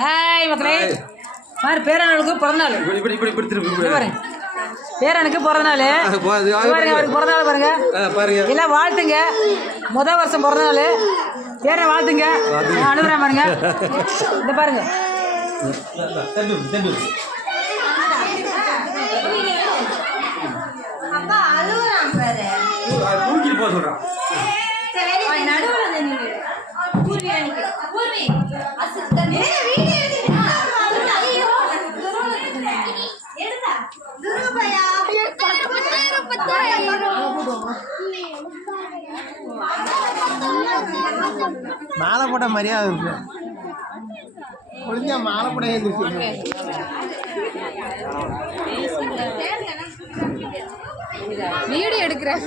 Hi மக்களே, பாரு பேரனுக்கு பிறந்தநாள். பாருங்க பேரனுக்கு பிறந்தநாள். பாருங்க அவருக்கு பிறந்தநாள் பாருங்க, எல்லாம் வாழ்த்துங்க. முதல் வருஷம் பிறந்தநாள் பேரன் வாழ்த்துங்க. அனுப்புறேன் பாருங்க, இந்த பாருங்க. மாலை போட்ட மரியாதை இருக்கு. முடிஞ்சா மாலை போட வீடியோ எடுக்கிறேன்.